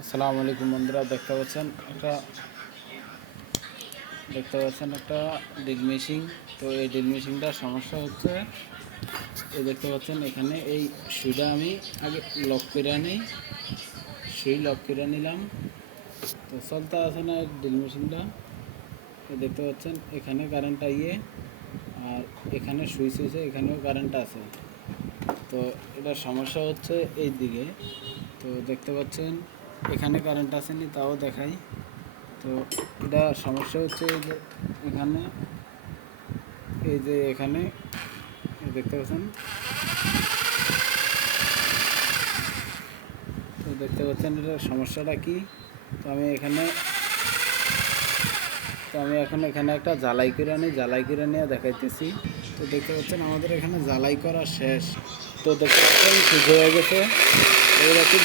আসসালামু আলাইকুম বন্ধুরা, দেখতে পাচ্ছেন একটা ড্রিল মেশিন। তো এই ড্রিল মেশিনটার সমস্যা হচ্ছে, এই দেখতে পাচ্ছেন এখানে এই সুইটা আমি আগে লক করে নিই, সুই লক করে নিলাম। তো চলতে আছে না ড্রিল মেশিনটা। দেখতে পাচ্ছেন এখানে কারেন্ট আইয়ে, আর এখানে সুইচ হয়েছে, এখানেও কারেন্ট আছে। তো এটার সমস্যা হচ্ছে এই দিকে। তো দেখতে পাচ্ছেন এখানে কারেন্ট আসেনি, তাও দেখাই। তো এটা সমস্যা হচ্ছে এই যে এখানে দেখতে পাচ্ছেন। তো দেখতে পাচ্ছেন এটার সমস্যাটা কি। তো আমি এখন এখানে একটা জ্বালাই করে নিয়ে দেখাইতেছি। তো দেখতে পাচ্ছেন আমাদের এখানে জ্বালাই করা শেষ। তো দেখতে পাচ্ছেন ঠিক হয়ে গেছে। এইরকম